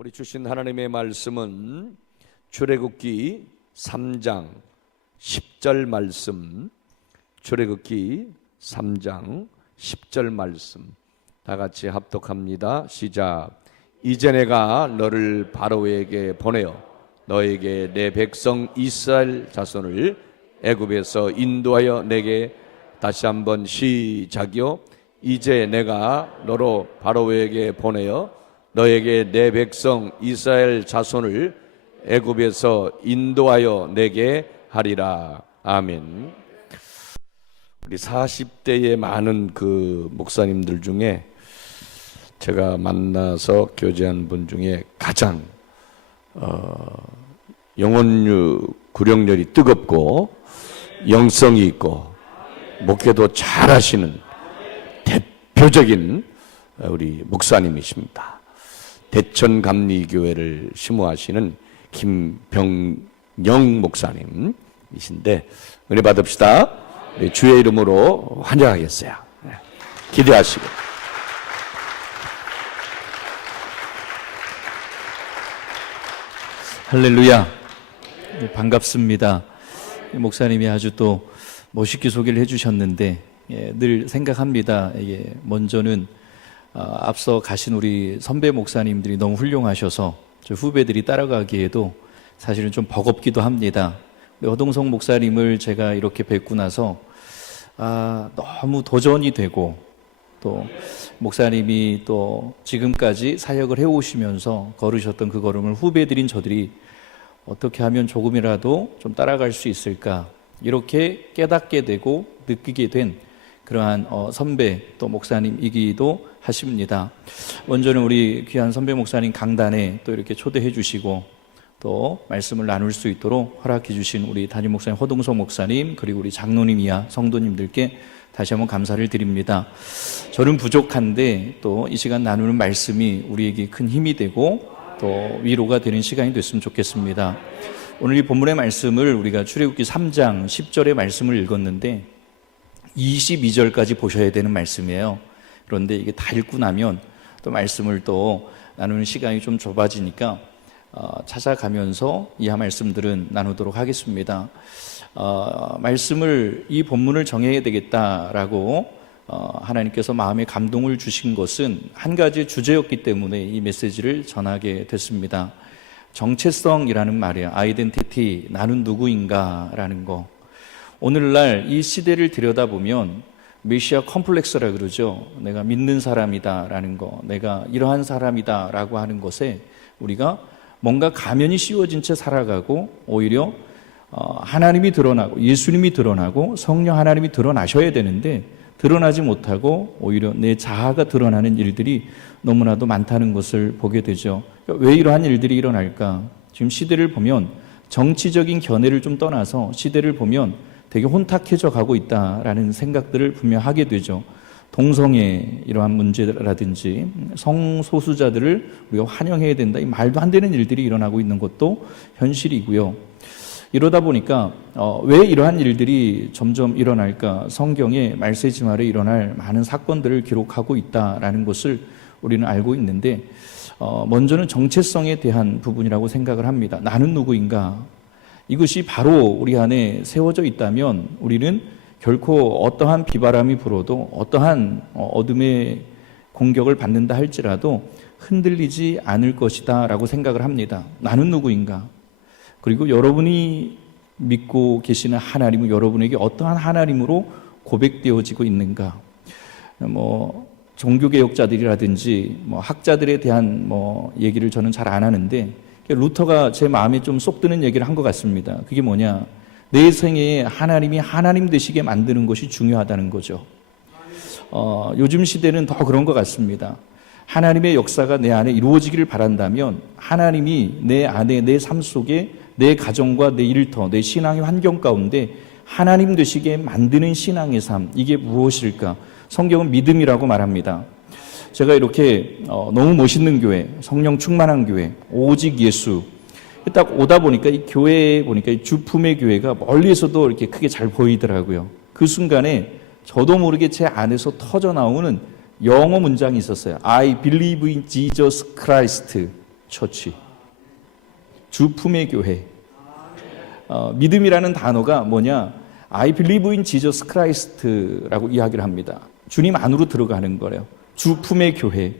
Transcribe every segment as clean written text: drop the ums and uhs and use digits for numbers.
우리 주신 하나님의 말씀은 출애굽기 3장 10절 말씀, 출애굽기 3장 10절 말씀 다 같이 합독합니다. 시작. 이제 내가 너를 바로에게 보내어 너에게 내 백성 이스라엘 자손을 애굽에서 인도하여 내게 다시 한번 시작이요. 이제 내가 너로 바로에게 보내어 너에게 내 백성 이스라엘 자손을 애굽에서 인도하여 내게 하리라. 아멘. 우리 40대의 많은 그 목사님들 중에 제가 만나서 교제한 분 중에 가장 구령열이 뜨겁고 영성이 있고 목회도 잘하시는 대표적인 우리 목사님이십니다. 대천감리교회를 심호하시는 김병영 목사님이신데 은혜 받읍시다. 주의 이름으로 환영하겠어요. 기대하시고. 할렐루야. 반갑습니다. 목사님이 아주 또 멋있게 소개를 해주셨는데 늘 생각합니다. 먼저는 앞서 가신 우리 선배 목사님들이 너무 훌륭하셔서 저 후배들이 따라가기에도 사실은 좀 버겁기도 합니다. 허동성 목사님을 제가 이렇게 뵙고 나서 너무 도전이 되고 또 목사님이 또 지금까지 사역을 해오시면서 걸으셨던 그 걸음을 후배들인 저들이 어떻게 하면 조금이라도 좀 따라갈 수 있을까 이렇게 깨닫게 되고 느끼게 된 그러한 선배 또 목사님이기도 하십니다. 먼저는 우리 귀한 선배 목사님 강단에 또 이렇게 초대해 주시고 또 말씀을 나눌 수 있도록 허락해 주신 우리 담임 목사님 허동석 목사님 그리고 우리 장로님 이하 성도님들께 다시 한번 감사를 드립니다. 저는 부족한데 또 이 시간 나누는 말씀이 우리에게 큰 힘이 되고 또 위로가 되는 시간이 됐으면 좋겠습니다. 오늘 이 본문의 말씀을 우리가 출애굽기 3장 10절의 말씀을 읽었는데 22절까지 보셔야 되는 말씀이에요. 그런데 이게 다 읽고 나면 또 말씀을 또 나누는 시간이 좀 좁아지니까 찾아가면서 이하 말씀들은 나누도록 하겠습니다. 말씀을 이 본문을 정해야 되겠다라고 하나님께서 마음에 감동을 주신 것은 한 가지 주제였기 때문에 이 메시지를 전하게 됐습니다. 정체성이라는 말이에요. 아이덴티티, 나는 누구인가라는 거. 오늘날 이 시대를 들여다보면 메시아 컴플렉스라 그러죠. 내가 믿는 사람이다라는 거, 내가 이러한 사람이다라고 하는 것에 우리가 뭔가 가면이 씌워진 채 살아가고 오히려 하나님이 드러나고 예수님이 드러나고 성령 하나님이 드러나셔야 되는데 드러나지 못하고 오히려 내 자아가 드러나는 일들이 너무나도 많다는 것을 보게 되죠. 왜 이러한 일들이 일어날까? 지금 시대를 보면 정치적인 견해를 좀 떠나서 시대를 보면 되게 혼탁해져 가고 있다라는 생각들을 분명 하게 되죠. 동성애 이러한 문제라든지 성소수자들을 우리가 환영해야 된다. 이 말도 안 되는 일들이 일어나고 있는 것도 현실이고요. 이러다 보니까 왜 이러한 일들이 점점 일어날까? 성경에 말세지말에 일어날 많은 사건들을 기록하고 있다라는 것을 우리는 알고 있는데 먼저는 정체성에 대한 부분이라고 생각을 합니다. 나는 누구인가? 이것이 바로 우리 안에 세워져 있다면 우리는 결코 어떠한 비바람이 불어도 어떠한 어둠의 공격을 받는다 할지라도 흔들리지 않을 것이다 라고 생각을 합니다. 나는 누구인가? 그리고 여러분이 믿고 계시는 하나님은 여러분에게 어떠한 하나님으로 고백되어지고 있는가? 종교개혁자들이라든지 학자들에 대한 얘기를 저는 잘 안 하는데 루터가 제 마음에 좀 쏙 드는 얘기를 한 것 같습니다. 그게 뭐냐? 내 생애에 하나님이 하나님 되시게 만드는 것이 중요하다는 거죠. 요즘 시대는 더 그런 것 같습니다. 하나님의 역사가 내 안에 이루어지기를 바란다면 하나님이 내 안에 내 삶 속에 내 가정과 내 일터, 내 신앙의 환경 가운데 하나님 되시게 만드는 신앙의 삶, 이게 무엇일까? 성경은 믿음이라고 말합니다. 제가 이렇게 너무 멋있는 교회, 성령 충만한 교회, 오직 예수 딱 오다 보니까 이 교회에 보니까 이 주품의 교회가 멀리서도 이렇게 크게 잘 보이더라고요. 그 순간에 저도 모르게 제 안에서 터져 나오는 영어 문장이 있었어요. I believe in Jesus Christ. 처치. 주품의 교회. 믿음이라는 단어가 뭐냐? I believe in Jesus Christ라고 이야기를 합니다. 주님 안으로 들어가는 거예요. 주품의 교회.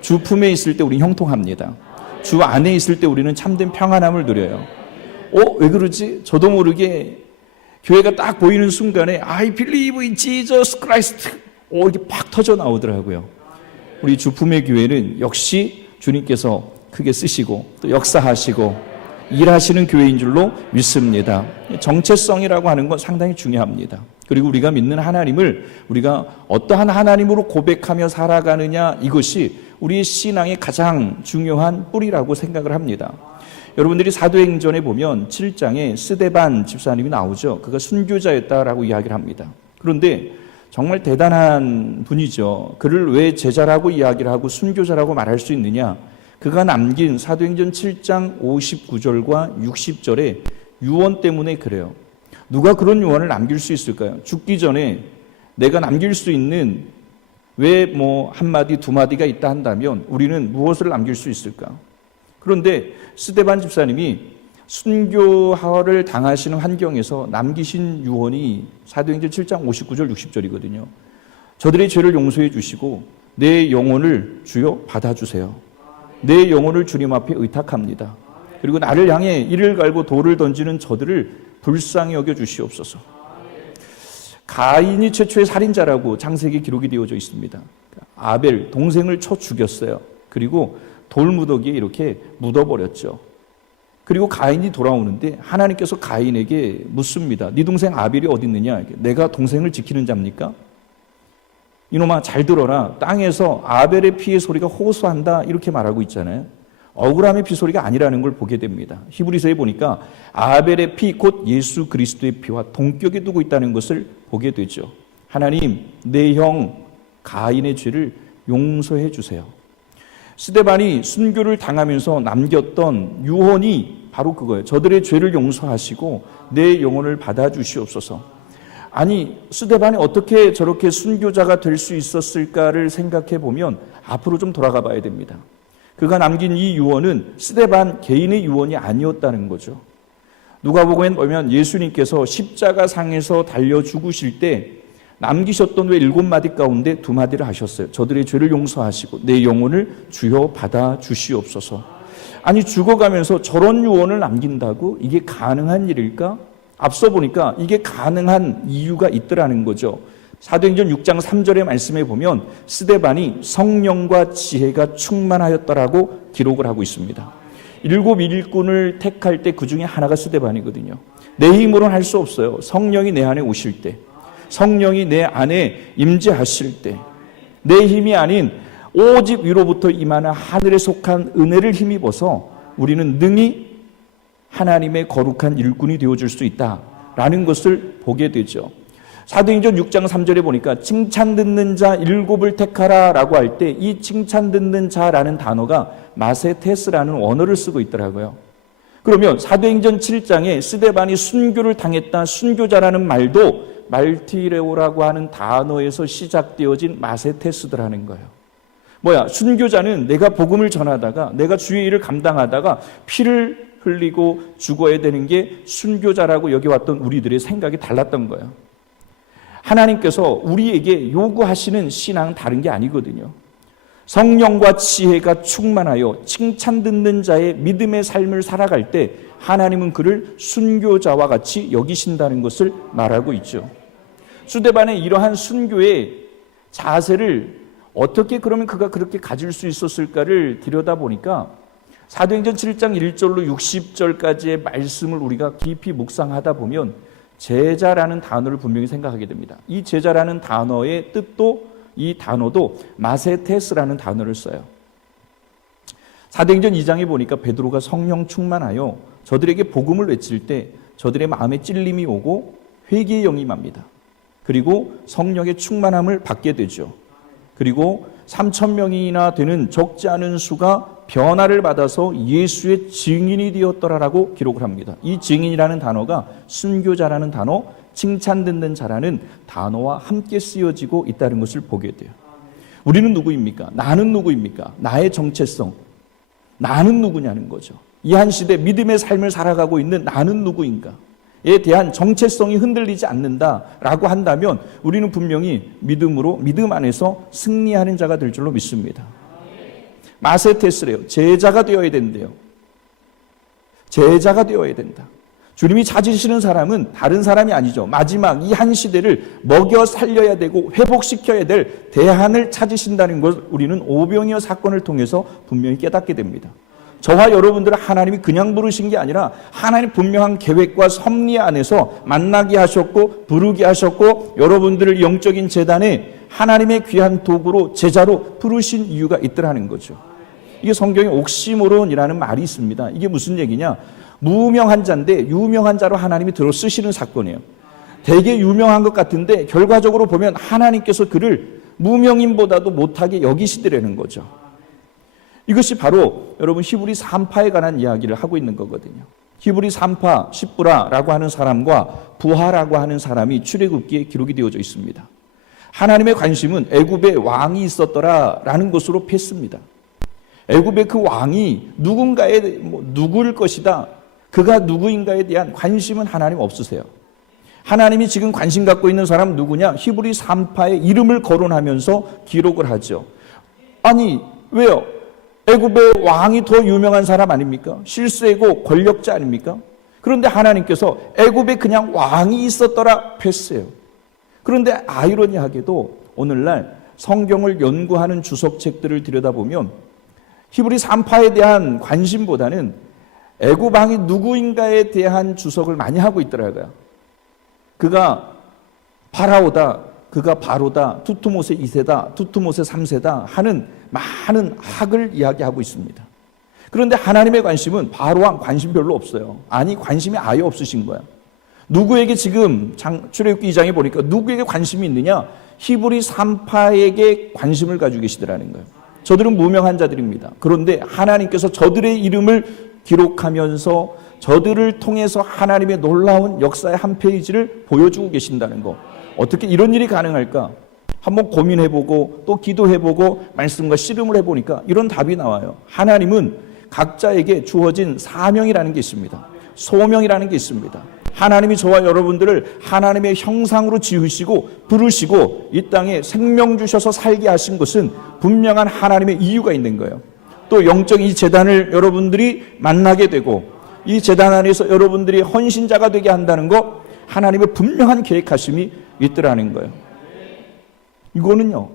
주 품에 있을 때 우리는 형통합니다. 주 안에 있을 때 우리는 참된 평안함을 누려요. 왜 그러지? 저도 모르게 교회가 딱 보이는 순간에 I believe in Jesus Christ 이게 팍 터져 나오더라고요. 우리 주품의 교회는 역시 주님께서 크게 쓰시고 또 역사하시고 일하시는 교회인 줄로 믿습니다. 정체성이라고 하는 건 상당히 중요합니다. 그리고 우리가 믿는 하나님을 우리가 어떠한 하나님으로 고백하며 살아가느냐, 이것이 우리의 신앙의 가장 중요한 뿌리라고 생각을 합니다. 여러분들이 사도행전에 보면 7장에 스데반 집사님이 나오죠. 그가 순교자였다라고 이야기를 합니다. 그런데 정말 대단한 분이죠. 그를 왜 제자라고 이야기를 하고 순교자라고 말할 수 있느냐? 그가 남긴 사도행전 7장 59절과 60절에 유언 때문에 그래요. 누가 그런 유언을 남길 수 있을까요? 죽기 전에 내가 남길 수 있는 왜 한마디 두 마디가 있다 한다면 우리는 무엇을 남길 수 있을까? 그런데 스데반 집사님이 순교를 당하시는 환경에서 남기신 유언이 사도행전 7장 59절 60절이거든요. 저들의 죄를 용서해 주시고 내 영혼을 주여 받아주세요. 내 영혼을 주님 앞에 의탁합니다. 그리고 나를 향해 이를 갈고 돌을 던지는 저들을 불쌍히 여겨 주시옵소서. 가인이 최초의 살인자라고 창세기 기록이 되어져 있습니다. 아벨 동생을 쳐 죽였어요. 그리고 돌무더기에 이렇게 묻어버렸죠. 그리고 가인이 돌아오는데 하나님께서 가인에게 묻습니다. 네 동생 아벨이 어디 있느냐? 내가 동생을 지키는 자입니까? 이놈아 잘 들어라. 땅에서 아벨의 피의 소리가 호소한다, 이렇게 말하고 있잖아요. 억울함의 피소리가 아니라는 걸 보게 됩니다. 히브리서에 보니까 아벨의 피, 곧 예수 그리스도의 피와 동격에 두고 있다는 것을 보게 되죠. 하나님, 내 형 가인의 죄를 용서해 주세요. 스데반이 순교를 당하면서 남겼던 유언이 바로 그거예요. 저들의 죄를 용서하시고 내 영혼을 받아주시옵소서. 아니, 스데반이 어떻게 저렇게 순교자가 될 수 있었을까를 생각해 보면 앞으로 좀 돌아가 봐야 됩니다. 그가 남긴 이 유언은 스데반 개인의 유언이 아니었다는 거죠. 누가복음에 보면 예수님께서 십자가상에서 달려 죽으실 때 남기셨던 왜 7마디 가운데 2마디를 하셨어요. 저들의 죄를 용서하시고 내 영혼을 주여 받아 주시옵소서. 아니, 죽어가면서 저런 유언을 남긴다고 이게 가능한 일일까? 앞서 보니까 이게 가능한 이유가 있더라는 거죠. 사도행전 6장 3절의 말씀에 보면 스데반이 성령과 지혜가 충만하였더라고 기록을 하고 있습니다. 7 일꾼을 택할 때 그 중에 하나가 스데반이거든요. 내 힘으로는 할 수 없어요. 성령이 내 안에 오실 때, 성령이 내 안에 임재하실 때, 내 힘이 아닌 오직 위로부터 임하는 하늘에 속한 은혜를 힘입어서 우리는 능히 하나님의 거룩한 일꾼이 되어줄 수 있다라는 것을 보게 되죠. 사도행전 6장 3절에 보니까 칭찬 듣는 자 7을 택하라 라고 할 때 이 칭찬 듣는 자라는 단어가 마세테스라는 원어를 쓰고 있더라고요. 그러면 사도행전 7장에 스데반이 순교를 당했다, 순교자라는 말도 말티레오라고 하는 단어에서 시작되어진 마세테스더라는 거예요. 순교자는 내가 복음을 전하다가 내가 주의 일을 감당하다가 피를 흘리고 죽어야 되는 게 순교자라고 여겨왔던 우리들의 생각이 달랐던 거예요. 하나님께서 우리에게 요구하시는 신앙은 다른 게 아니거든요. 성령과 지혜가 충만하여 칭찬 듣는 자의 믿음의 삶을 살아갈 때 하나님은 그를 순교자와 같이 여기신다는 것을 말하고 있죠. 스데반의 이러한 순교의 자세를 어떻게 그러면 그가 그렇게 가질 수 있었을까를 들여다보니까 사도행전 7장 1절로 60절까지의 말씀을 우리가 깊이 묵상하다 보면 제자라는 단어를 분명히 생각하게 됩니다. 이 제자라는 단어의 뜻도, 이 단어도 마세테스라는 단어를 써요. 사도행전 2장에 보니까 베드로가 성령 충만하여 저들에게 복음을 외칠 때 저들의 마음에 찔림이 오고 회개의 영이 임합니다. 그리고 성령의 충만함을 받게 되죠. 그리고 3,000명이나 되는 적지 않은 수가 변화를 받아서 예수의 증인이 되었더라라고 기록을 합니다. 이 증인이라는 단어가 순교자라는 단어, 칭찬 듣는 자라는 단어와 함께 쓰여지고 있다는 것을 보게 돼요. 우리는 누구입니까? 나는 누구입니까? 나의 정체성. 나는 누구냐는 거죠. 이 한 시대 믿음의 삶을 살아가고 있는 나는 누구인가에 대한 정체성이 흔들리지 않는다라고 한다면 우리는 분명히 믿음 안에서 승리하는 자가 될 줄로 믿습니다. 마세테스래요. 제자가 되어야 된대요. 제자가 되어야 된다. 주님이 찾으시는 사람은 다른 사람이 아니죠. 마지막 이 한 시대를 먹여 살려야 되고 회복시켜야 될 대안을 찾으신다는 걸 우리는 오병이어 사건을 통해서 분명히 깨닫게 됩니다. 저와 여러분들은 하나님이 그냥 부르신 게 아니라 하나님 분명한 계획과 섭리 안에서 만나게 하셨고 부르게 하셨고 여러분들을 영적인 재단에 하나님의 귀한 도구로 제자로 부르신 이유가 있더라는 거죠. 이게 성경에 옥시모론이라는 말이 있습니다. 이게 무슨 얘기냐? 무명한 자인데 유명한 자로 하나님이 들어 쓰시는 사건이에요. 되게 유명한 것 같은데 결과적으로 보면 하나님께서 그를 무명인보다도 못하게 여기시더라는 거죠. 이것이 바로 여러분 히브리 3파에 관한 이야기를 하고 있는 거거든요. 히브리 3파 십부라라고 하는 사람과 부하라고 하는 사람이 출애굽기에 기록이 되어져 있습니다. 하나님의 관심은 애굽에 왕이 있었더라라는 것으로 폈습니다. 애굽의 그 왕이 누굴 것이다. 그가 누구인가에 대한 관심은 하나님 없으세요. 하나님이 지금 관심 갖고 있는 사람 누구냐? 히브리 3파의 이름을 거론하면서 기록을 하죠. 아니 왜요? 애굽의 왕이 더 유명한 사람 아닙니까? 실세고 권력자 아닙니까? 그런데 하나님께서 애굽에 그냥 왕이 있었더라 폈어요. 그런데 아이러니하게도 오늘날 성경을 연구하는 주석책들을 들여다보면 히브리 3파에 대한 관심보다는 애굽 왕이 누구인가에 대한 주석을 많이 하고 있더라고요. 그가 파라오다, 그가 바로다, 투투모세 2세다, 투투모세 3세다 하는 많은 학을 이야기하고 있습니다. 그런데 하나님의 관심은 바로왕 관심 별로 없어요. 아니 관심이 아예 없으신 거야. 누구에게 지금 출애굽기 2장에 보니까 누구에게 관심이 있느냐? 히브리 3파에게 관심을 가지고 계시더라는 거예요. 저들은 무명한 자들입니다. 그런데 하나님께서 저들의 이름을 기록하면서 저들을 통해서 하나님의 놀라운 역사의 한 페이지를 보여주고 계신다는 거. 어떻게 이런 일이 가능할까? 한번 고민해보고 또 기도해보고 말씀과 씨름을 해보니까 이런 답이 나와요. 하나님은 각자에게 주어진 사명이라는 게 있습니다. 소명이라는 게 있습니다. 하나님이 저와 여러분들을 하나님의 형상으로 지으시고 부르시고 이 땅에 생명 주셔서 살게 하신 것은 분명한 하나님의 이유가 있는 거예요. 또 영적 이 재단을 여러분들이 만나게 되고 이 재단 안에서 여러분들이 헌신자가 되게 한다는 거 하나님의 분명한 계획하심이 있더라는 거예요. 이거는요.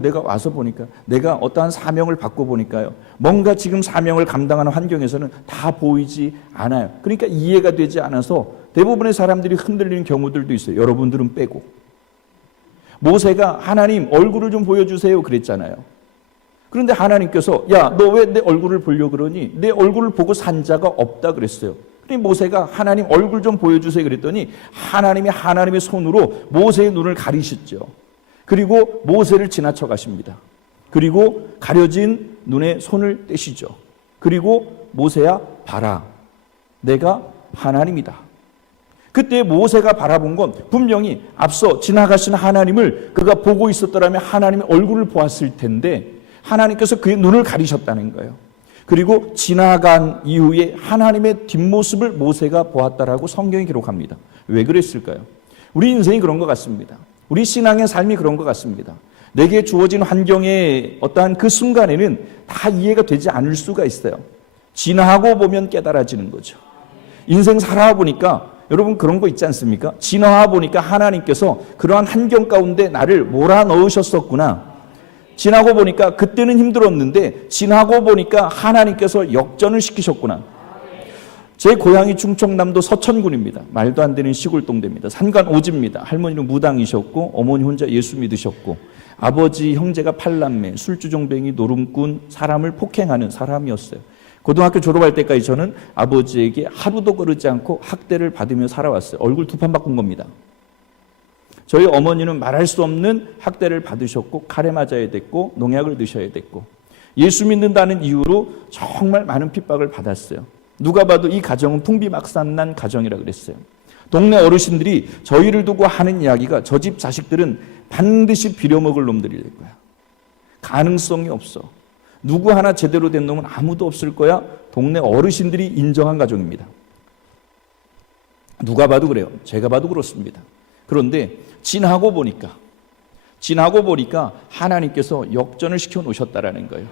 내가 와서 보니까 내가 어떠한 사명을 받고 보니까요. 뭔가 지금 사명을 감당하는 환경에서는 다 보이지 않아요. 그러니까 이해가 되지 않아서 대부분의 사람들이 흔들리는 경우들도 있어요. 여러분들은 빼고. 모세가 하나님 얼굴을 좀 보여주세요 그랬잖아요. 그런데 하나님께서 야, 너 왜 내 얼굴을 보려고 그러니? 내 얼굴을 보고 산 자가 없다 그랬어요. 그러니 모세가 하나님 얼굴 좀 보여주세요 그랬더니 하나님이 하나님의 손으로 모세의 눈을 가리셨죠. 그리고 모세를 지나쳐 가십니다. 그리고 가려진 눈에 손을 떼시죠. 그리고 모세야 봐라. 내가 하나님이다. 그때 모세가 바라본 건 분명히 앞서 지나가신 하나님을 그가 보고 있었더라면 하나님의 얼굴을 보았을 텐데 하나님께서 그의 눈을 가리셨다는 거예요. 그리고 지나간 이후에 하나님의 뒷모습을 모세가 보았다라고 성경이 기록합니다. 왜 그랬을까요? 우리 인생이 그런 것 같습니다. 우리 신앙의 삶이 그런 것 같습니다. 내게 주어진 환경의 어떠한 그 순간에는 다 이해가 되지 않을 수가 있어요. 지나고 보면 깨달아지는 거죠. 인생 살아보니까 여러분 그런 거 있지 않습니까? 지나와 보니까 하나님께서 그러한 환경 가운데 나를 몰아넣으셨었구나. 지나고 보니까 그때는 힘들었는데 지나고 보니까 하나님께서 역전을 시키셨구나. 제 고향이 충청남도 서천군입니다. 말도 안 되는 시골 동네입니다. 산간 오지입니다. 할머니는 무당이셨고 어머니 혼자 예수 믿으셨고 아버지 형제가 팔남매, 술주정뱅이, 노름꾼, 사람을 폭행하는 사람이었어요. 고등학교 졸업할 때까지 저는 아버지에게 하루도 거르지 않고 학대를 받으며 살아왔어요. 얼굴 두 판 바꾼 겁니다. 저희 어머니는 말할 수 없는 학대를 받으셨고 칼에 맞아야 됐고 농약을 드셔야 됐고 예수 믿는다는 이유로 정말 많은 핍박을 받았어요. 누가 봐도 이 가정은 풍비박산난 가정이라 그랬어요. 동네 어르신들이 저희를 두고 하는 이야기가 저 집 자식들은 반드시 빌어먹을 놈들일 거야. 가능성이 없어. 누구 하나 제대로 된 놈은 아무도 없을 거야. 동네 어르신들이 인정한 가정입니다. 누가 봐도 그래요. 제가 봐도 그렇습니다. 그런데 지나고 보니까 하나님께서 역전을 시켜 놓으셨다라는 거예요.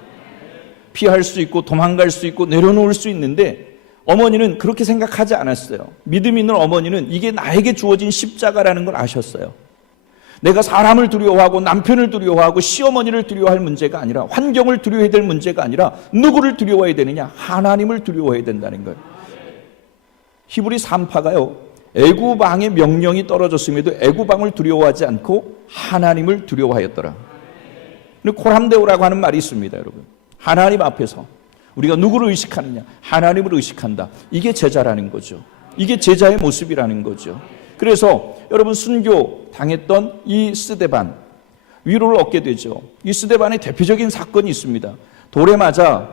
피할 수 있고 도망갈 수 있고 내려놓을 수 있는데 어머니는 그렇게 생각하지 않았어요. 믿음 있는 어머니는 이게 나에게 주어진 십자가라는 걸 아셨어요. 내가 사람을 두려워하고 남편을 두려워하고 시어머니를 두려워할 문제가 아니라, 환경을 두려워해야 될 문제가 아니라 누구를 두려워해야 되느냐? 하나님을 두려워해야 된다는 거예요. 히브리 3파가요, 애굽 왕의 명령이 떨어졌음에도 애굽 왕을 두려워하지 않고 하나님을 두려워하였더라. 코람데오라고 하는 말이 있습니다, 여러분. 하나님 앞에서 우리가 누구를 의식하느냐? 하나님을 의식한다. 이게 제자라는 거죠. 이게 제자의 모습이라는 거죠. 그래서 여러분, 순교 당했던 이 스데반, 위로를 얻게 되죠. 이 스데반의 대표적인 사건이 있습니다. 돌에 맞아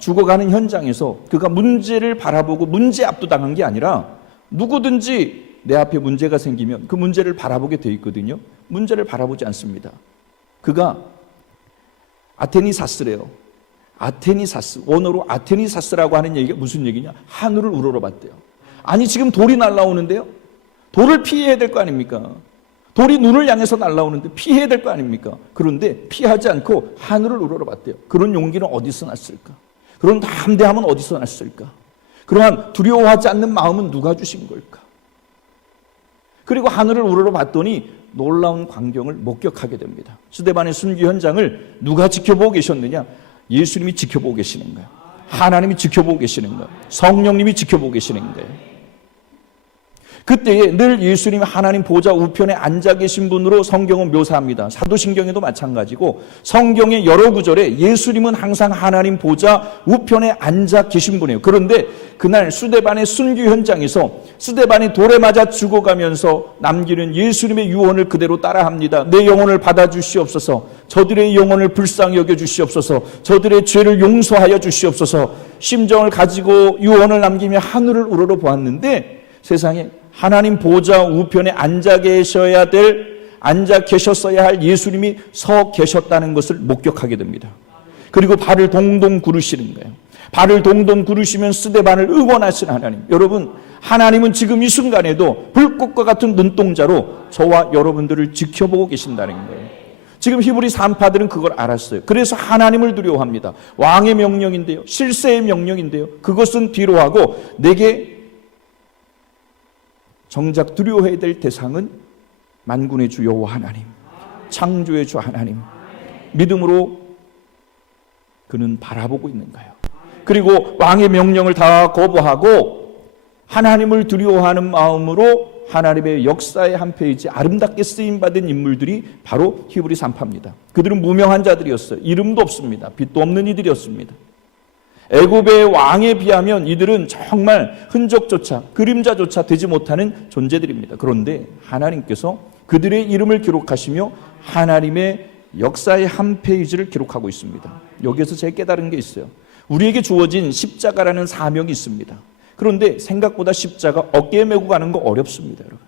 죽어가는 현장에서 그가 문제를 바라보고 문제 압도당한 게 아니라, 누구든지 내 앞에 문제가 생기면 그 문제를 바라보게 돼 있거든요. 문제를 바라보지 않습니다. 그가 아테니사스래요. 아테니사스, 원어로 아테니사스라고 하는 얘기가 무슨 얘기냐? 하늘을 우러러봤대요. 아니, 지금 돌이 날아오는데요, 돌을 피해야 될 거 아닙니까? 돌이 눈을 향해서 날아오는데 피해야 될 거 아닙니까? 그런데 피하지 않고 하늘을 우러러봤대요. 그런 용기는 어디서 났을까? 그런 담대함은 어디서 났을까? 그러한 두려워하지 않는 마음은 누가 주신 걸까? 그리고 하늘을 우러러봤더니 놀라운 광경을 목격하게 됩니다. 스데반의 순교 현장을 누가 지켜보고 계셨느냐? 예수님이 지켜보고 계시는 거예요. 하나님이 지켜보고 계시는 거예요. 성령님이 지켜보고 계시는 거예요. 그때에 늘 예수님이 하나님 보좌 우편에 앉아 계신 분으로 성경은 묘사합니다. 사도신경에도 마찬가지고, 성경의 여러 구절에 예수님은 항상 하나님 보좌 우편에 앉아 계신 분이에요. 그런데 그날 스데반의 순교 현장에서 스데반이 돌에 맞아 죽어가면서 남기는 예수님의 유언을 그대로 따라합니다. 내 영혼을 받아주시옵소서. 저들의 영혼을 불쌍히 여겨주시옵소서. 저들의 죄를 용서하여 주시옵소서. 심정을 가지고 유언을 남기며 하늘을 우러러 보았는데, 세상에 하나님 보좌 우편에 앉아 계셨어야 할 예수님이 서 계셨다는 것을 목격하게 됩니다. 그리고 발을 동동 구르시는 거예요. 발을 동동 구르시면 스데반을 응원하신 하나님. 여러분, 하나님은 지금 이 순간에도 불꽃과 같은 눈동자로 저와 여러분들을 지켜보고 계신다는 거예요. 지금 히브리 3파들은 그걸 알았어요. 그래서 하나님을 두려워합니다. 왕의 명령인데요, 실세의 명령인데요, 그것은 뒤로 하고 내게 정작 두려워해야 될 대상은 만군의 주 여호와 하나님, 창조의 주 하나님, 믿음으로 그는 바라보고 있는 거예요. 그리고 왕의 명령을 다 거부하고 하나님을 두려워하는 마음으로 하나님의 역사의 한 페이지 아름답게 쓰임받은 인물들이 바로 히브리 3파입니다. 그들은 무명한 자들이었어요. 이름도 없습니다. 빛도 없는 이들이었습니다. 애굽의 왕에 비하면 이들은 정말 흔적조차, 그림자조차 되지 못하는 존재들입니다. 그런데 하나님께서 그들의 이름을 기록하시며 하나님의 역사의 한 페이지를 기록하고 있습니다. 여기에서 제가 깨달은 게 있어요. 우리에게 주어진 십자가라는 사명이 있습니다. 그런데 생각보다 십자가 어깨에 메고 가는 거 어렵습니다, 여러분.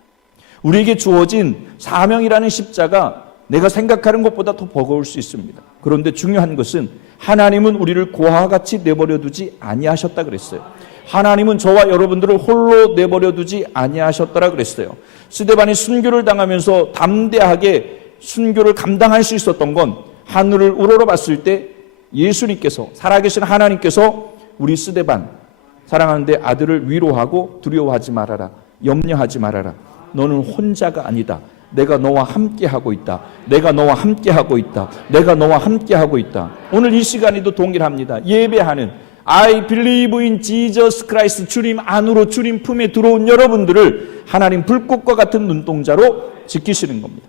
우리에게 주어진 사명이라는 십자가, 내가 생각하는 것보다 더 버거울 수 있습니다. 그런데 중요한 것은 하나님은 우리를 고아와 같이 내버려 두지 아니하셨다 그랬어요. 하나님은 저와 여러분들을 홀로 내버려 두지 아니하셨더라 그랬어요. 스데반이 순교를 당하면서 담대하게 순교를 감당할 수 있었던 건, 하늘을 우러러봤을 때 예수님께서, 살아계신 하나님께서 우리 스데반, 사랑하는데 아들을 위로하고 두려워하지 말아라, 염려하지 말아라, 너는 혼자가 아니다, 내가 너와 함께하고 있다, 내가 너와 함께하고 있다, 내가 너와 함께하고 있다. 오늘 이 시간에도 동일합니다. 예배하는 I believe in Jesus Christ, 주님 안으로, 주님 품에 들어온 여러분들을 하나님 불꽃과 같은 눈동자로 지키시는 겁니다.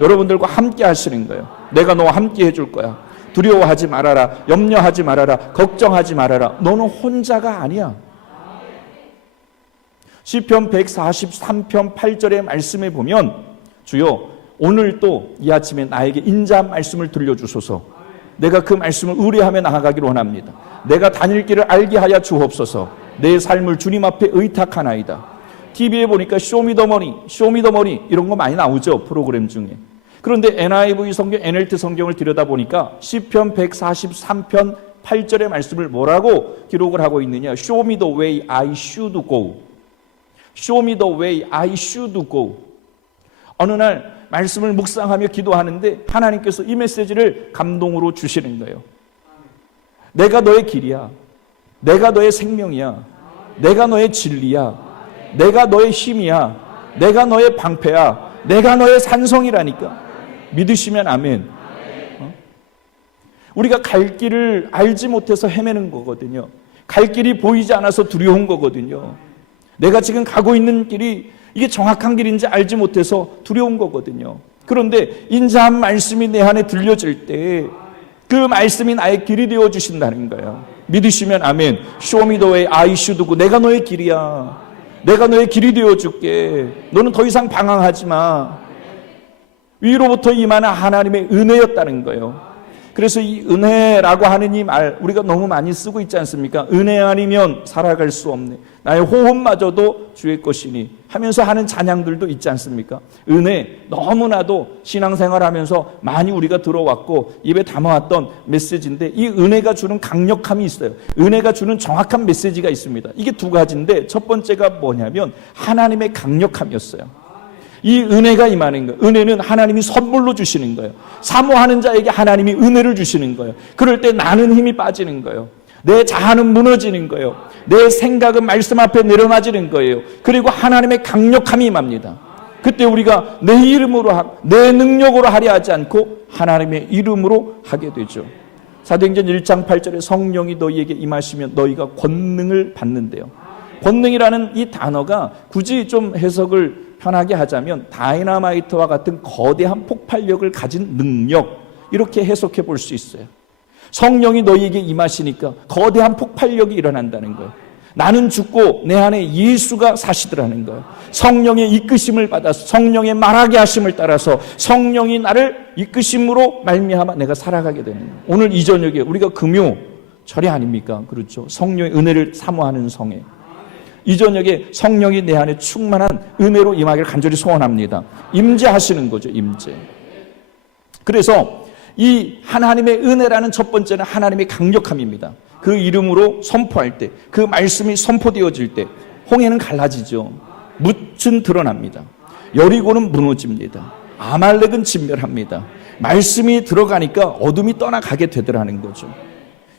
여러분들과 함께 하시는 거예요. 내가 너와 함께 해줄 거야. 두려워하지 말아라, 염려하지 말아라, 걱정하지 말아라. 너는 혼자가 아니야. 시편 143편 8절의 말씀에 보면, 주여 오늘 또 이 아침에 나에게 인자한 말씀을 들려주소서. 내가 그 말씀을 의뢰하며 나아가기를 원합니다. 내가 다닐 길을 알게 하여 주옵소서. 내 삶을 주님 앞에 의탁하나이다. TV에 보니까 쇼미더머니 이런 거 많이 나오죠, 프로그램 중에. 그런데 NIV 성경, NLT 성경을 들여다보니까 시편 143편 8절의 말씀을 뭐라고 기록을 하고 있느냐? Show me the way I should go. Show me the way I should go. 어느 날 말씀을 묵상하며 기도하는데 하나님께서 이 메시지를 감동으로 주시는 거예요. 내가 너의 길이야. 내가 너의 생명이야. 내가 너의 진리야. 내가 너의 힘이야. 내가 너의 방패야. 내가 너의 산성이라니까. 믿으시면 아멘. 우리가 갈 길을 알지 못해서 헤매는 거거든요. 갈 길이 보이지 않아서 두려운 거거든요. 내가 지금 가고 있는 길이 이게 정확한 길인지 알지 못해서 두려운 거거든요. 그런데 인자한 말씀이 내 안에 들려질 때 그 말씀이 나의 길이 되어 주신다는 거예요. 믿으시면 아멘. Show me the way I should go. 내가 너의 길이야. 내가 너의 길이 되어 줄게. 너는 더 이상 방황하지 마. 위로부터 임하는 하나님의 은혜였다는 거예요. 그래서 이 은혜라고 하는 이 말 우리가 너무 많이 쓰고 있지 않습니까? 은혜 아니면 살아갈 수 없네. 나의 호흡마저도 주의 것이니 하면서 하는 찬양들도 있지 않습니까? 은혜 너무나도 신앙생활하면서 많이 우리가 들어왔고 입에 담아왔던 메시지인데 이 은혜가 주는 강력함이 있어요. 은혜가 주는 정확한 메시지가 있습니다. 이게 두 가지인데 첫 번째가 뭐냐면 하나님의 강력함이었어요. 이 은혜가 임하는 거예요. 은혜는 하나님이 선물로 주시는 거예요. 사모하는 자에게 하나님이 은혜를 주시는 거예요. 그럴 때 나는 힘이 빠지는 거예요. 내 자아는 무너지는 거예요. 내 생각은 말씀 앞에 내려놔지는 거예요. 그리고 하나님의 강력함이 임합니다. 그때 우리가 내 이름으로 내 능력으로 하려 하지 않고 하나님의 이름으로 하게 되죠. 사도행전 1장 8절에 성령이 너희에게 임하시면 너희가 권능을 받는데요. 권능이라는 이 단어가 굳이 좀 해석을 편하게 하자면 다이너마이트와 같은 거대한 폭발력을 가진 능력, 이렇게 해석해 볼 수 있어요. 성령이 너희에게 임하시니까 거대한 폭발력이 일어난다는 거예요. 나는 죽고 내 안에 예수가 사시더라는 거예요. 성령의 이끄심을 받아서 성령의 말하게 하심을 따라서 성령이 나를 이끄심으로 말미암아 내가 살아가게 되는 거예요. 오늘 이 저녁에 우리가 금요 절이 아닙니까? 그렇죠. 성령의 은혜를 사모하는 성회. 이 저녁에 성령이 내 안에 충만한 은혜로 임하기를 간절히 소원합니다. 임재하시는 거죠. 임재. 그래서 이 하나님의 은혜라는 첫 번째는 하나님의 강력함입니다. 그 이름으로 선포할 때, 그 말씀이 선포되어질 때 홍해는 갈라지죠. 뭇은 드러납니다. 여리고는 무너집니다. 아말렉은 진멸합니다. 말씀이 들어가니까 어둠이 떠나가게 되더라는 거죠.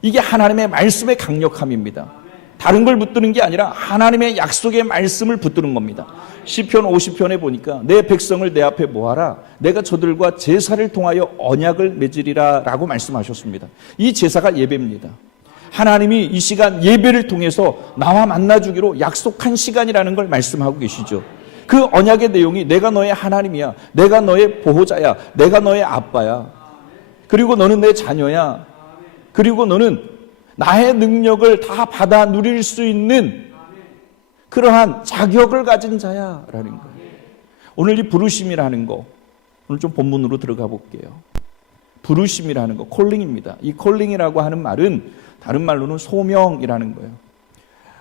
이게 하나님의 말씀의 강력함입니다. 다른 걸 붙드는 게 아니라 하나님의 약속의 말씀을 붙드는 겁니다. 시편 50편에 보니까 내 백성을 내 앞에 모아라. 내가 저들과 제사를 통하여 언약을 맺으리라 라고 말씀하셨습니다. 이 제사가 예배입니다. 하나님이 이 시간 예배를 통해서 나와 만나주기로 약속한 시간이라는 걸 말씀하고 계시죠. 그 언약의 내용이 내가 너의 하나님이야. 내가 너의 보호자야. 내가 너의 아빠야. 그리고 너는 내 자녀야. 그리고 너는 나의 능력을 다 받아 누릴 수 있는 그러한 자격을 가진 자야라는 거예요. 오늘 이 부르심이라는 거, 오늘 좀 본문으로 들어가 볼게요. 부르심이라는 거, 콜링입니다. 이 콜링이라고 하는 말은 다른 말로는 소명이라는 거예요.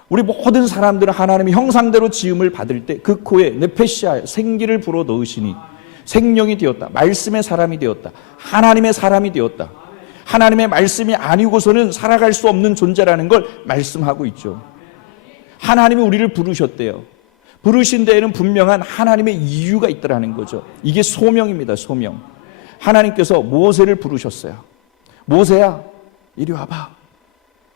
우리 모든 사람들은 하나님의 형상대로 지음을 받을 때 그 코에 네페시아에 생기를 불어 넣으시니 생명이 되었다. 말씀의 사람이 되었다. 하나님의 사람이 되었다. 하나님의 말씀이 아니고서는 살아갈 수 없는 존재라는 걸 말씀하고 있죠. 하나님이 우리를 부르셨대요. 부르신 데에는 분명한 하나님의 이유가 있더라는 거죠. 이게 소명입니다. 소명. 하나님께서 모세를 부르셨어요. 모세야, 이리 와봐.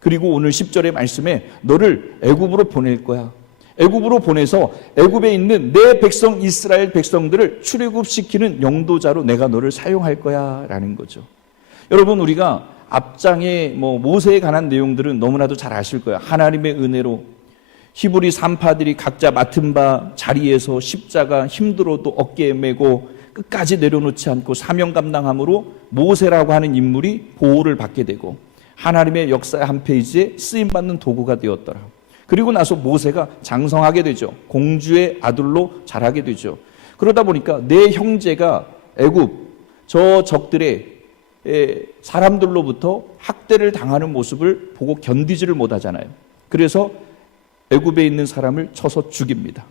그리고 오늘 10절의 말씀에 너를 애굽으로 보낼 거야. 애굽으로 보내서 애굽에 있는 내 백성 이스라엘 백성들을 출애굽시키는 영도자로 내가 너를 사용할 거야 라는 거죠. 여러분, 우리가 앞장에 모세에 관한 내용들은 너무나도 잘 아실 거예요. 하나님의 은혜로 히브리 산파들이 각자 맡은 바 자리에서 십자가 힘들어도 어깨에 메고 끝까지 내려놓지 않고 사명 감당함으로 모세라고 하는 인물이 보호를 받게 되고 하나님의 역사의 한 페이지에 쓰임받는 도구가 되었더라. 그리고 나서 모세가 장성하게 되죠. 공주의 아들로 자라게 되죠. 그러다 보니까 내 형제가 애굽 저 적들의 사람들로부터 학대를 당하는 모습을 보고 견디지를 못하잖아요. 그래서 애굽에 있는 사람을 쳐서 죽입니다.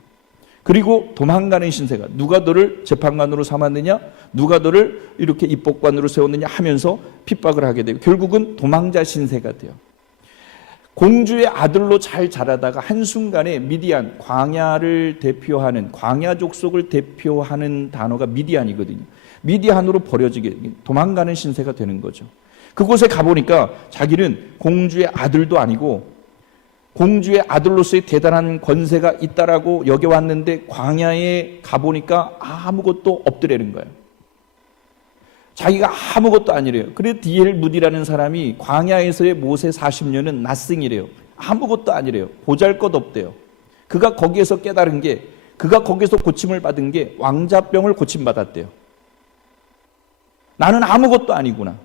그리고 도망가는 신세가 누가 너를 재판관으로 삼았느냐, 누가 너를 이렇게 입법관으로 세웠느냐 하면서 핍박을 하게 되고 결국은 도망자 신세가 돼요. 공주의 아들로 잘 자라다가 한순간에 미디안, 광야를 대표하는, 광야 족속을 대표하는 단어가 미디안이거든요. 미디안으로 버려지게, 도망가는 신세가 되는 거죠. 그곳에 가보니까 자기는 공주의 아들도 아니고 공주의 아들로서의 대단한 권세가 있다라고 여겨왔는데 광야에 가보니까 아무것도 없더라는 거예요. 자기가 아무것도 아니래요. 그래서 디엘 무디라는 사람이 광야에서의 모세 40년은 낫싱이래요. 아무것도 아니래요. 보잘것없대요. 그가 거기에서 깨달은 게, 그가 거기서 고침을 받은 게 왕자병을 고침받았대요. 나는 아무것도 아니구나.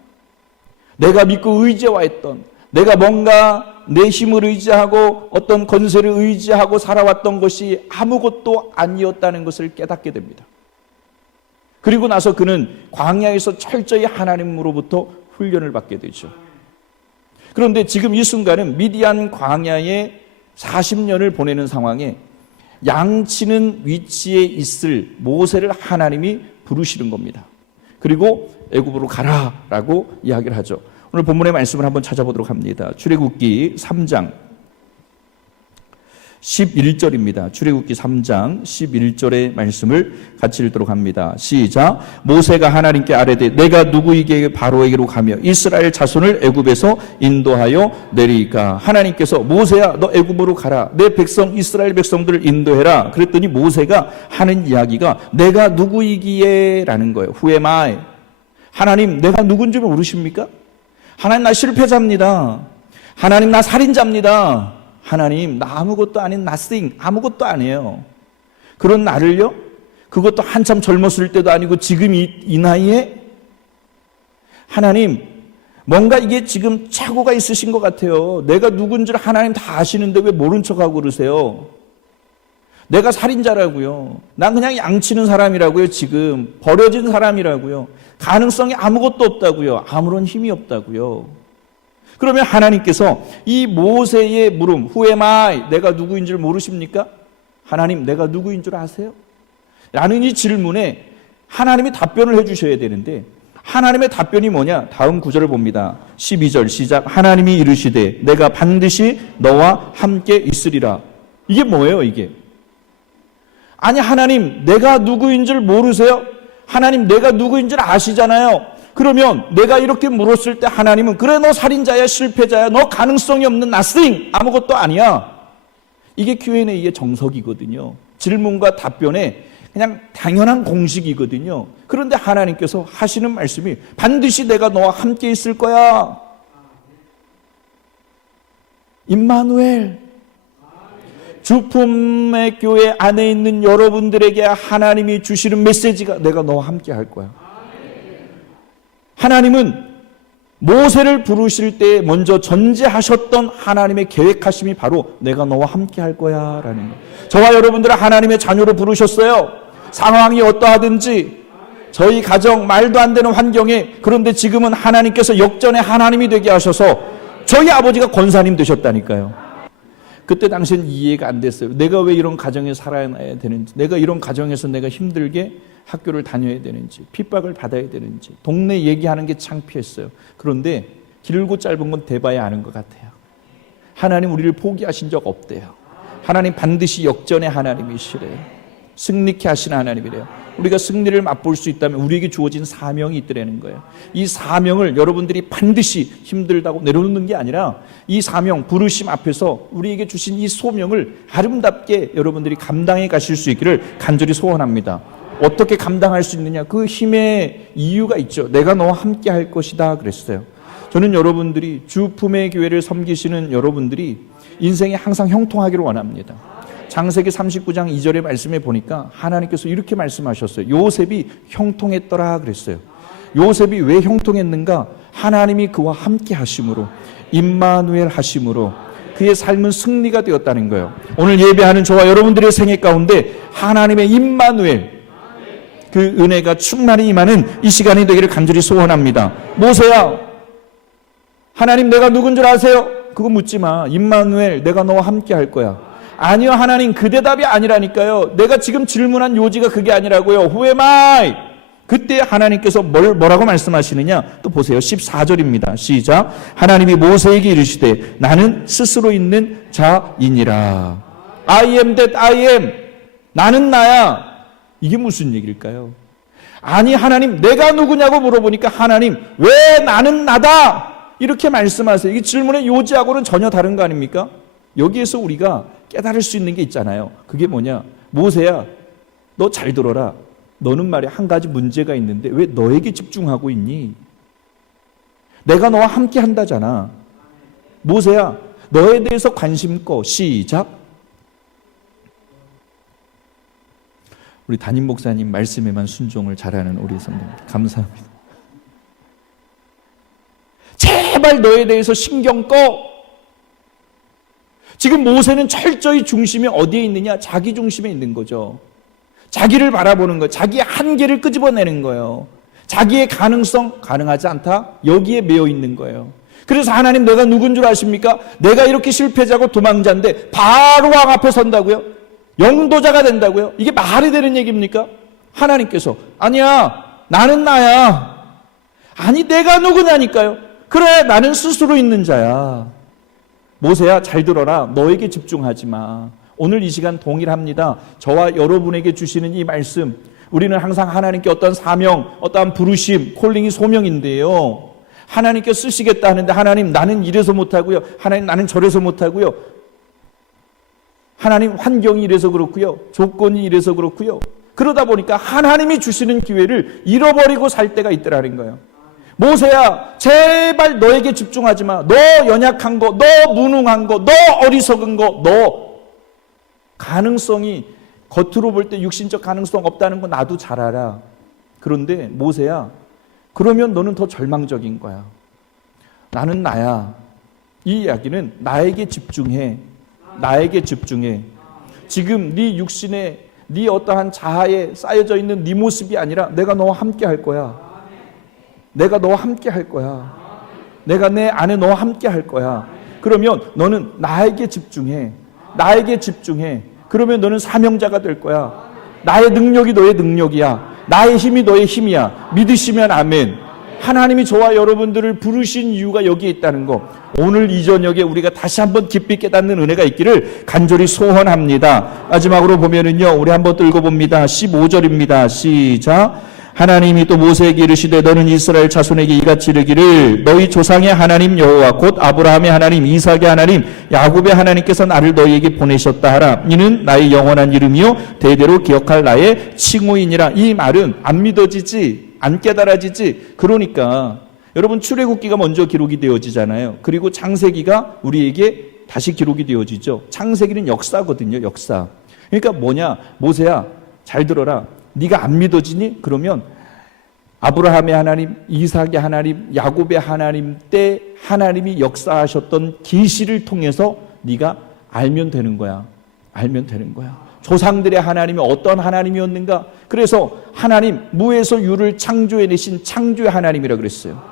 내가 믿고 의지해왔던, 내가 뭔가 내 힘을 의지하고 어떤 권세를 의지하고 살아왔던 것이 아무것도 아니었다는 것을 깨닫게 됩니다. 그리고 나서 그는 광야에서 철저히 하나님으로부터 훈련을 받게 되죠. 그런데 지금 이 순간은 미디안 광야에 40년을 보내는 상황에 양치는 위치에 있을 모세를 하나님이 부르시는 겁니다. 그리고 애굽으로 가라라고 이야기를 하죠. 오늘 본문의 말씀을 한번 찾아보도록 합니다. 출애굽기 3장 11절입니다. 출애굽기 3장 11절의 말씀을 같이 읽도록 합니다. 시작. 모세가 하나님께 아뢰되 내가 누구에게 바로에게로 가며 이스라엘 자손을 애굽에서 인도하여 내리까. 하나님께서 모세야 너 애굽으로 가라. 내 백성 이스라엘 백성들을 인도해라. 그랬더니 모세가 하는 이야기가 내가 누구이기에 라는 거예요. Who am I? 하나님 내가 누군지 모르십니까? 하나님 나 실패자입니다. 하나님 나 살인자입니다. 하나님 나 아무것도 아닌 nothing, 아무것도 아니에요. 그런 나를요, 그것도 한참 젊었을 때도 아니고 지금 이 나이에 하나님 뭔가 이게 지금 착오가 있으신 것 같아요. 내가 누군지를 하나님 다 아시는데 왜 모른 척하고 그러세요? 내가 살인자라고요. 난 그냥 양치는 사람이라고요. 지금 버려진 사람이라고요. 가능성이 아무것도 없다고요. 아무런 힘이 없다고요. 그러면 하나님께서 이 모세의 물음, Who am I? 내가 누구인 줄 모르십니까? 하나님 내가 누구인 줄 아세요? 라는 이 질문에 하나님이 답변을 해주셔야 되는데 하나님의 답변이 뭐냐? 다음 구절을 봅니다. 12절 시작. 하나님이 이르시되 내가 반드시 너와 함께 있으리라. 이게 뭐예요 이게? 아니 하나님 내가 누구인 줄 모르세요? 하나님 내가 누구인 줄 아시잖아요. 그러면 내가 이렇게 물었을 때 하나님은 그래 너 살인자야 실패자야 너 가능성이 없는 nothing 아무것도 아니야. 이게 Q&A의 정석이거든요. 질문과 답변에 그냥 당연한 공식이거든요. 그런데 하나님께서 하시는 말씀이 반드시 내가 너와 함께 있을 거야. 임마누엘. 주품의 교회 안에 있는 여러분들에게 하나님이 주시는 메시지가 내가 너와 함께 할 거야. 하나님은 모세를 부르실 때 먼저 전제하셨던 하나님의 계획하심이 바로 내가 너와 함께 할 거야 라는 거예요. 저와 여러분들은 하나님의 자녀로 부르셨어요. 상황이 어떠하든지 저희 가정 말도 안 되는 환경에 그런데 지금은 하나님께서 역전의 하나님이 되게 하셔서 저희 아버지가 권사님 되셨다니까요. 그때 당시엔 이해가 안 됐어요. 내가 왜 이런 가정에 살아야 되는지, 내가 이런 가정에서 내가 힘들게 학교를 다녀야 되는지, 핍박을 받아야 되는지, 동네 얘기하는 게 창피했어요. 그런데 길고 짧은 건 대봐야 아는 것 같아요. 하나님 우리를 포기하신 적 없대요. 하나님 반드시 역전의 하나님이시래요. 승리케 하시는 하나님이래요. 우리가 승리를 맛볼 수 있다면 우리에게 주어진 사명이 있더라는 거예요. 이 사명을 여러분들이 반드시 힘들다고 내려놓는 게 아니라 이 사명, 부르심 앞에서 우리에게 주신 이 소명을 아름답게 여러분들이 감당해 가실 수 있기를 간절히 소원합니다. 어떻게 감당할 수 있느냐? 그 힘의 이유가 있죠. 내가 너와 함께 할 것이다 그랬어요. 저는 여러분들이 주품의 교회를 섬기시는 여러분들이 인생에 항상 형통하기를 원합니다. 창세기 39장 2절의 말씀에 보니까 하나님께서 이렇게 말씀하셨어요. 요셉이 형통했더라 그랬어요. 요셉이 왜 형통했는가? 하나님이 그와 함께 하심으로, 임마누엘 하심으로 그의 삶은 승리가 되었다는 거예요. 오늘 예배하는 저와 여러분들의 생애 가운데 하나님의 임마누엘, 그 은혜가 충만히 임하는 이 시간이 되기를 간절히 소원합니다. 모세야, 하나님 내가 누군 줄 아세요? 그거 묻지 마. 임마누엘, 내가 너와 함께 할 거야. 아니요, 하나님, 그 대답이 아니라니까요. 내가 지금 질문한 요지가 그게 아니라고요. Who am I? 그때 하나님께서 뭐라고 말씀하시느냐? 또 보세요. 14절입니다. 시작. 하나님이 모세에게 이르시되 나는 스스로 있는 자이니라. I am that I am. 나는 나야. 이게 무슨 얘기일까요? 아니, 하나님, 내가 누구냐고 물어보니까 하나님, 왜 나는 나다? 이렇게 말씀하세요. 이 질문의 요지하고는 전혀 다른 거 아닙니까? 여기에서 우리가 깨달을 수 있는 게 있잖아요. 그게 뭐냐? 모세야, 너 잘 들어라. 너는 말이야, 한 가지 문제가 있는데 왜 너에게 집중하고 있니? 내가 너와 함께 한다잖아. 모세야, 너에 대해서 관심 꺼. 시작. 우리 담임 목사님 말씀에만 순종을 잘하는 우리 선배님, 감사합니다. 제발 너에 대해서 신경 꺼. 지금 모세는 철저히 중심이 어디에 있느냐? 자기 중심에 있는 거죠. 자기를 바라보는 거예요. 자기의 한계를 끄집어내는 거예요. 자기의 가능성, 가능하지 않다? 여기에 매여 있는 거예요. 그래서 하나님, 내가 누군 줄 아십니까? 내가 이렇게 실패자고 도망자인데 바로 왕 앞에 선다고요? 영도자가 된다고요? 이게 말이 되는 얘기입니까? 하나님께서 아니야, 나는 나야. 아니, 내가 누구냐니까요. 그래, 나는 스스로 있는 자야. 모세야, 잘 들어라. 너에게 집중하지 마. 오늘 이 시간 동일합니다. 저와 여러분에게 주시는 이 말씀, 우리는 항상 하나님께 어떤 사명, 어떠한 부르심, 콜링이 소명인데요. 하나님께 쓰시겠다 하는데 하나님, 나는 이래서 못하고요. 하나님, 나는 저래서 못하고요. 하나님, 환경이 이래서 그렇고요. 조건이 이래서 그렇고요. 그러다 보니까 하나님이 주시는 기회를 잃어버리고 살 때가 있더라는 거예요. 모세야, 제발 너에게 집중하지 마. 너 연약한 거, 너 무능한 거, 너 어리석은 거, 너 가능성이 겉으로 볼 때 육신적 가능성 없다는 거 나도 잘 알아. 그런데 모세야, 그러면 너는 더 절망적인 거야. 나는 나야. 이 이야기는 나에게 집중해. 나에게 집중해. 지금 네 육신에, 네 어떠한 자아에 쌓여져 있는 네 모습이 아니라 내가 너와 함께 할 거야. 내가 너와 함께 할 거야. 내가 내 안에 너와 함께 할 거야. 그러면 너는 나에게 집중해. 나에게 집중해. 그러면 너는 사명자가 될 거야. 나의 능력이 너의 능력이야. 나의 힘이 너의 힘이야. 믿으시면 아멘. 하나님이 저와 여러분들을 부르신 이유가 여기에 있다는 거, 오늘 이 저녁에 우리가 다시 한번 깊이 깨닫는 은혜가 있기를 간절히 소원합니다. 마지막으로 보면은요, 우리 한번 또 읽어봅니다. 15절입니다. 시작. 하나님이 또 모세에게 이르시되 너는 이스라엘 자손에게 이같이 이르기를 너희 조상의 하나님 여호와 곧 아브라함의 하나님, 이삭의 하나님, 야곱의 하나님께서 나를 너희에게 보내셨다 하라. 이는 나의 영원한 이름이요 대대로 기억할 나의 칭호이니라. 이 말은 안 믿어지지, 안 깨달아지지. 그러니까 여러분, 출애굽기가 먼저 기록이 되어지잖아요. 그리고 창세기가 우리에게 다시 기록이 되어지죠. 창세기는 역사거든요. 역사. 그러니까 뭐냐, 모세야, 잘 들어라. 네가 안 믿어지니? 그러면 아브라함의 하나님, 이삭의 하나님, 야곱의 하나님 때 하나님이 역사하셨던 계시를 통해서 네가 알면 되는 거야. 알면 되는 거야. 조상들의 하나님이 어떤 하나님이었는가? 그래서 하나님, 무에서 유를 창조해내신 창조의 하나님이라고 그랬어요.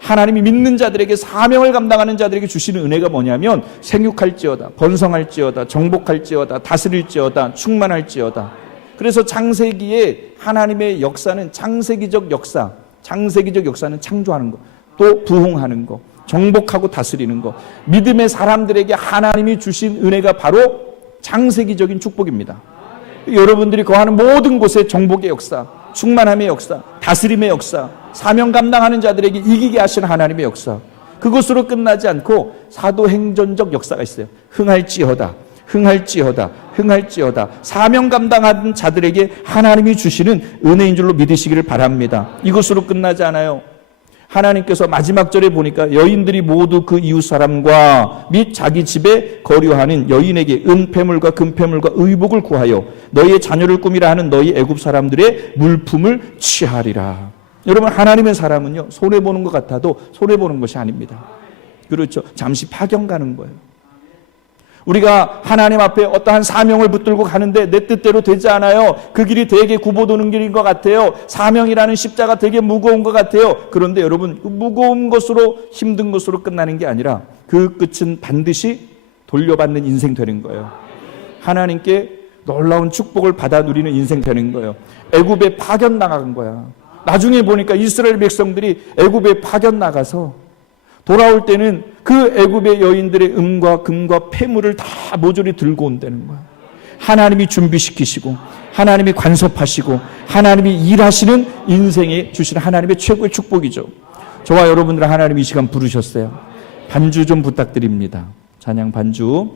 하나님이 믿는 자들에게, 사명을 감당하는 자들에게 주시는 은혜가 뭐냐면 생육할지어다, 번성할지어다, 정복할지어다, 다스릴지어다, 충만할지어다. 그래서 창세기에 하나님의 역사는 창세기적 역사, 창세기적 역사는 창조하는 거, 또 부흥하는 거, 정복하고 다스리는 거. 믿음의 사람들에게 하나님이 주신 은혜가 바로 창세기적인 축복입니다. 여러분들이 거하는 모든 곳에 정복의 역사, 충만함의 역사, 다스림의 역사, 사명 감당하는 자들에게 이기게 하시는 하나님의 역사, 그것으로 끝나지 않고 사도행전적 역사가 있어요. 흥할지어다, 흥할지어다, 흥할지어다. 사명 감당하는 자들에게 하나님이 주시는 은혜인 줄로 믿으시기를 바랍니다. 이것으로 끝나지 않아요. 하나님께서 마지막 절에 보니까 여인들이 모두 그 이웃 사람과 및 자기 집에 거류하는 여인에게 은폐물과 금폐물과 의복을 구하여 너희의 자녀를 꾸미라 하는 너희 애굽 사람들의 물품을 취하리라. 여러분, 하나님의 사람은요, 손해보는 것 같아도 손해보는 것이 아닙니다. 그렇죠. 잠시 파견 가는 거예요. 우리가 하나님 앞에 어떠한 사명을 붙들고 가는데 내 뜻대로 되지 않아요. 그 길이 되게 굽어도는 길인 것 같아요. 사명이라는 십자가 되게 무거운 것 같아요. 그런데 여러분, 그 무거운 것으로, 힘든 것으로 끝나는 게 아니라 그 끝은 반드시 돌려받는 인생 되는 거예요. 하나님께 놀라운 축복을 받아 누리는 인생 되는 거예요. 애굽에 파견 나간 거야. 나중에 보니까 이스라엘 백성들이 애굽에 파견 나가서 돌아올 때는 그 애굽의 여인들의 은과 금과 폐물을 다 모조리 들고 온다는 거야. 하나님이 준비시키시고 하나님이 간섭하시고 하나님이 일하시는 인생에 주시는 하나님의 최고의 축복이죠. 저와 여러분들 하나님이 이 시간 부르셨어요. 반주 좀 부탁드립니다. 찬양 반주.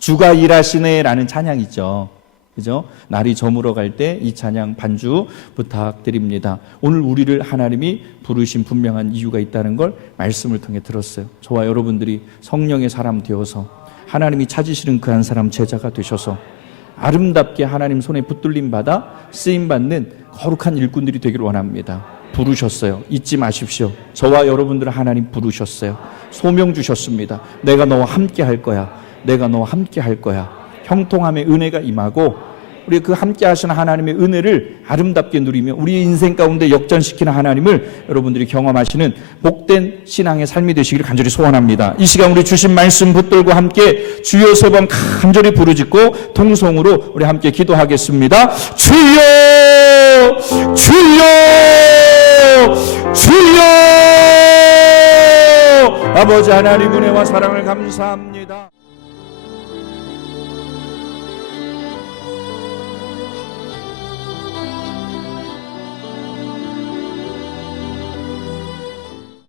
주가 일하시네라는 찬양이죠. 그죠? 날이 저물어 갈 때 이 찬양 반주 부탁드립니다. 오늘 우리를 하나님이 부르신 분명한 이유가 있다는 걸 말씀을 통해 들었어요. 저와 여러분들이 성령의 사람 되어서 하나님이 찾으시는 그 한 사람 제자가 되셔서 아름답게 하나님 손에 붙들림 받아 쓰임받는 거룩한 일꾼들이 되기를 원합니다. 부르셨어요. 잊지 마십시오. 저와 여러분들을 하나님 부르셨어요. 소명 주셨습니다. 내가 너와 함께 할 거야. 내가 너와 함께 할 거야. 형통함의 은혜가 임하고 우리 그 함께 하시는 하나님의 은혜를 아름답게 누리며 우리 인생 가운데 역전시키는 하나님을 여러분들이 경험하시는 복된 신앙의 삶이 되시기를 간절히 소원합니다. 이 시간 우리 주신 말씀 붙들고 함께 주여 3번 간절히 부르짖고 통성으로 우리 함께 기도하겠습니다. 주여 주여 주여. 아버지 하나님 은혜와 사랑을 감사합니다.